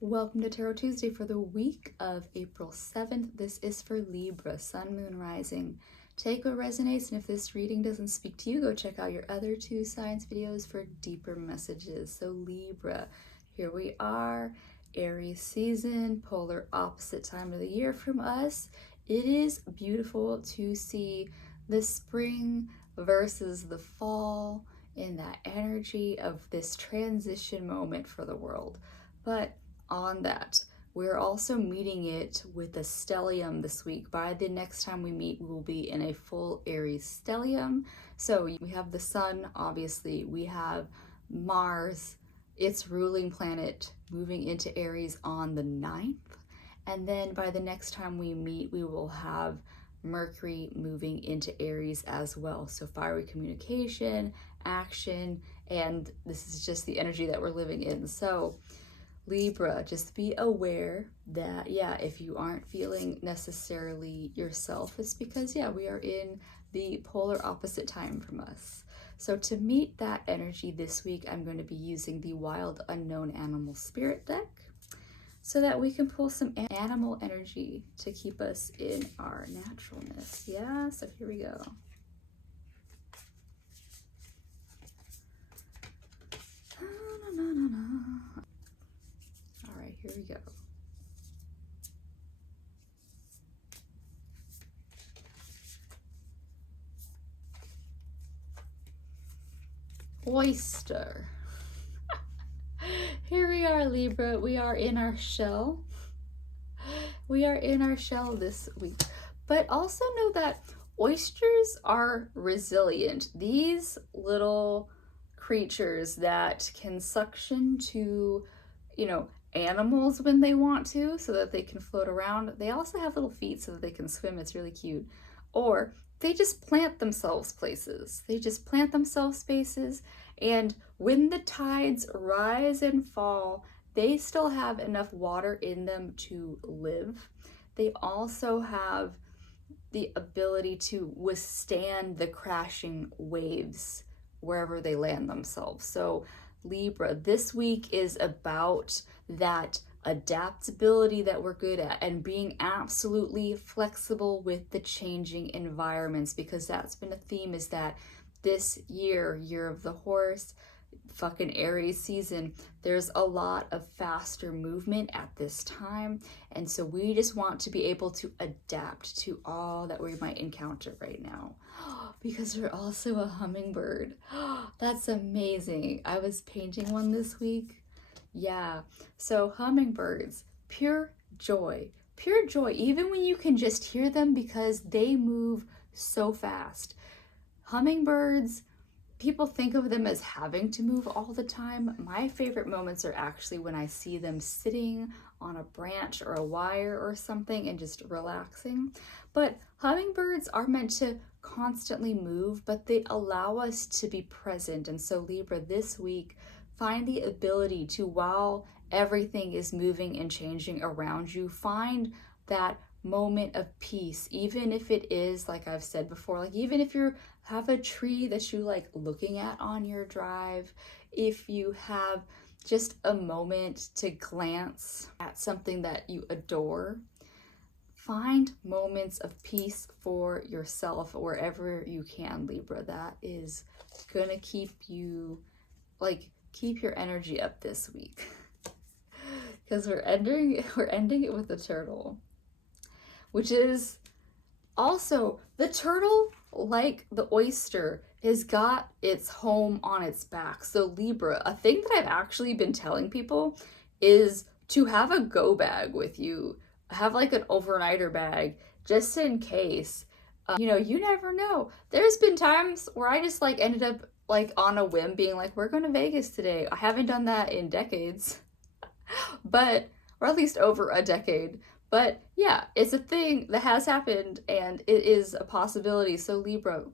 Welcome to Tarot Tuesday for the week of April 7th. This is for Libra, Sun, Moon, Rising. Take what resonates, and if this reading doesn't speak to you, go check out your other two signs videos for deeper messages. So Libra, here we are, Aries season, polar opposite time of the year from us. It is beautiful to see the spring versus the fall in that energy of this transition moment for the world. But on that, we're also meeting it with a stellium this week. By the next time we meet, we will be in a full Aries stellium. So we have the sun, obviously, we have Mars, its ruling planet, moving into Aries on the 9th. And then by the next time we meet, we will have Mercury moving into Aries as well. So fiery communication, action, and this is just the energy that we're living in. So Libra, just be aware that, if you aren't feeling necessarily yourself, it's because, we are in the polar opposite time from us. So to meet that energy this week, I'm going to be using the Wild Unknown Animal Spirit deck so that we can pull some animal energy to keep us in our naturalness. Yeah, so here we go. All right, here we go. Oyster. Here we are, Libra. We are in our shell. We are in our shell this week. But also know that oysters are resilient. These little creatures that can suction to, animals when they want to so that they can float around. They also have little feet so that they can swim. It's really cute. Or they just plant themselves places. They just plant themselves spaces, and when the tides rise and fall, they still have enough water in them to live. They also have the ability to withstand the crashing waves wherever they land themselves. So Libra, this week is about that adaptability that we're good at and being absolutely flexible with the changing environments, because that's been a theme, is that this year of the horse, fucking Aries season, there's a lot of faster movement at this time, and so we just want to be able to adapt to all that we might encounter right now. Because we're also a hummingbird. That's amazing. I was painting one this week. Yeah, so hummingbirds, pure joy, even when you can just hear them because they move so fast. Hummingbirds, people think of them as having to move all the time. My favorite moments are actually when I see them sitting on a branch or a wire or something and just relaxing. But hummingbirds are meant to constantly move, but they allow us to be present. And so Libra, this week, find the ability to, while everything is moving and changing around you, find that moment of peace, even if it is, like I've said before, like even if you have a tree that you like looking at on your drive, if you have just a moment to glance at something that you adore, find moments of peace for yourself wherever you can, Libra. That is gonna keep you, keep your energy up this week. Because we're ending it with the turtle, which is also, the turtle, like the oyster, has got its home on its back. So Libra, a thing that I've actually been telling people is to have a go bag with you. Have like an overnighter bag just in case. You never know. There's been times where I just ended up on a whim being like, we're going to Vegas today. I haven't done that in decades, but, or at least over a decade. But yeah, it's a thing that has happened and it is a possibility. So Libra,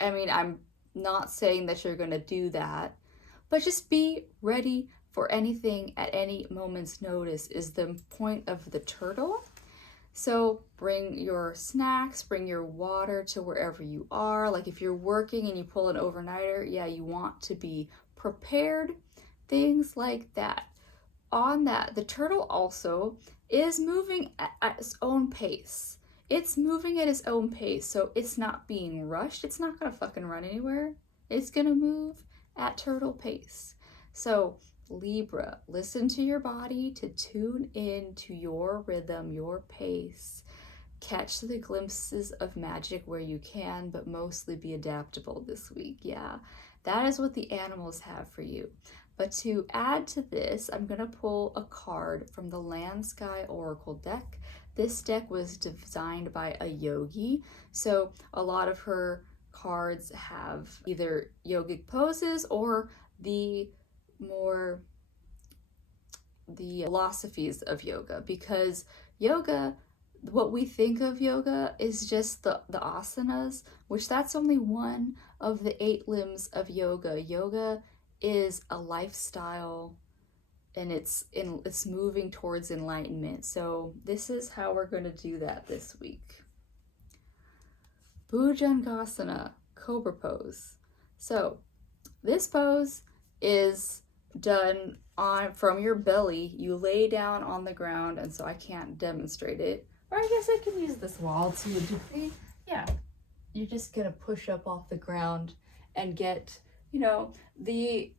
I'm not saying that you're going to do that, but just be ready for anything at any moment's notice is the point of the turtle. So bring your snacks, bring your water to wherever you are. Like if you're working and you pull an overnighter, you want to be prepared, things like that. on that, the turtle also is moving at its own pace. It's moving at its own pace, so it's not being rushed. It's not gonna fucking run anywhere. It's gonna move at turtle pace. So Libra, listen to your body to tune in to your rhythm, your pace. Catch the glimpses of magic where you can, but mostly be adaptable this week. Yeah, that is what the animals have for you. But to add to this, I'm going to pull a card from the Land Sky Oracle deck. This deck was designed by a yogi, so a lot of her cards have either yogic poses or the philosophies of yoga, because yoga, what we think of yoga is just the asanas, which that's only one of the 8 limbs of yoga. Yoga is a lifestyle, and it's moving towards enlightenment. So this is how we're going to do that this week. Bhujangasana, cobra pose. So this pose is done on from your belly. You lay down on the ground, and so I can't demonstrate it. Or I guess I can use this wall to a degree. Yeah, you're just gonna push up off the ground and get, you know, the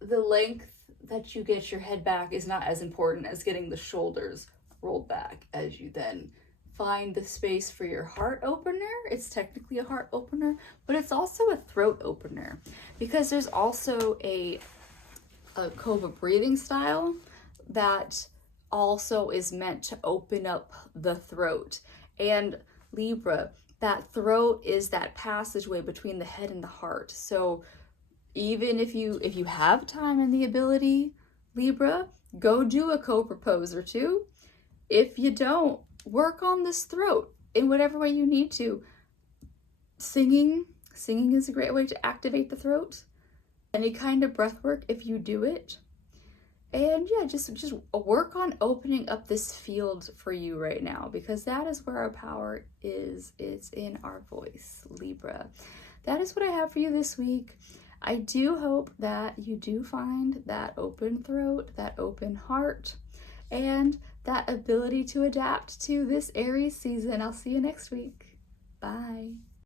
length that you get your head back is not as important as getting the shoulders rolled back as you then find the space for your heart opener. It's technically a heart opener, but it's also a throat opener, because there's also a cobra breathing style that also is meant to open up the throat. And Libra, that throat is that passageway between the head and the heart. So even if you have time and the ability, Libra, go do a cobra pose or two. If you don't, work on this throat in whatever way you need to. Singing is a great way to activate the throat. Any kind of breath work if you do it. And yeah, just work on opening up this field for you right now, because that is where our power is. It's in our voice, Libra. That is what I have for you this week. I do hope that you do find that open throat, that open heart, and that ability to adapt to this Aries season. I'll see you next week. Bye.